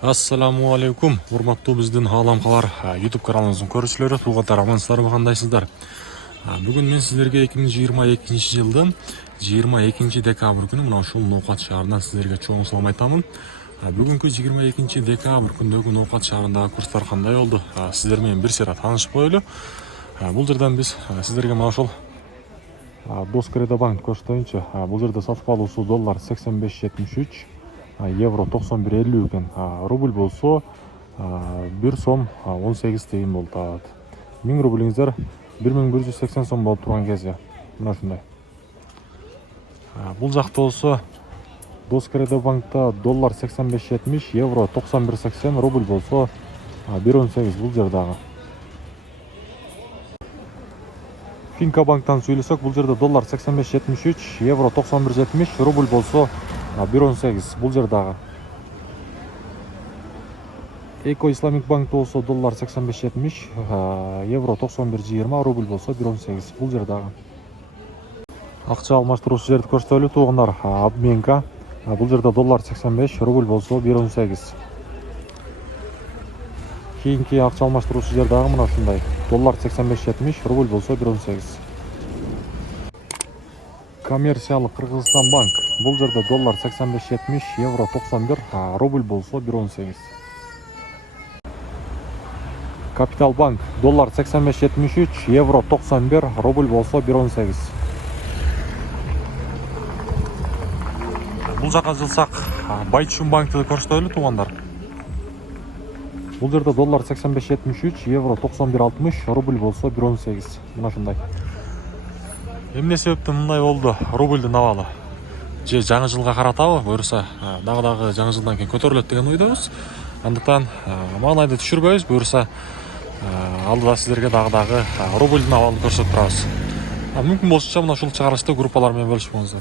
Ассаламу алейкум, урматтуу биздин Аалам Калар YouTube каналыбыздын көрүүчүлөрү, туугаттар, амансыздарбы, кандайсыздар? Бүгүн мен сиздерге 2022 жылдын 22 декабрь күнү мына ушул Ноокат шаарынан сиздерге чоң салам айтамын. Бүгүнкү 22 декабрь күндөгү Ноокат шаарындагы курстар кандай болду? Сиздер менен бир сыйра таанышып коелу. Бул жерден биз сиздерге мына ушул Доскредобанк коштоюнча бул жерде сатып алуусу доллар 85.73, евро 91.50 экен. Рубль болсо 1 сом 18 тиын болуп. 1000 рублиңиздер 1180 сом болуп турган кезде мына ушундай. Бул жакта болсо Доскредобанкта доллар 85.70, евро 91.80, рубль болсо 1.18 бул жер дагы. Финка банктан сүйлөсөк, бул жерде доллар 85.73, евро 91.70, рубль болсо 1.18 бул жер дагы. Эко Исламик банк болсо доллар 85.70, евро 91.20, рубль болсо 1.18 бул жер дагы. Акча алмаштыруучу жерди көрсөтөлү туугандар. Обменка бул жерде доллар 85, рубль болсо 1.18. Кийинки акча алмаштыруучу жер дагы мына ушундай. Доллар 85.70, рубль болсо 1.18. Коммерциялык Кыргызстан банк. Бул жерде доллар 85.70, евро 91, рубль болсо 1.18. Капитал банк. Доллар 85.73, евро 91, рубль болсо 1.18. Бул жака жылсак, Байчун банкты көрсөтөлү туугандар. Бул жерде доллар 85.73, евро 91.60, рубль болсо 1.18. Мына ушундай. Эмне себептен мындай болду? Рубльдин абалы же жаңы жылга каратабы, буюрса дагы жаңы жылдан кийин көтөрүлөт деген ойдобуз. Андыктан маанайды түшүрбөйбүз, буюрса алдыда сиздерге дагы рубльдин абалын көрсөтүп турабыз. Мүмкүн болушунча мына ушул чыгарылышты группалар менен бөлүшүп коңуздар.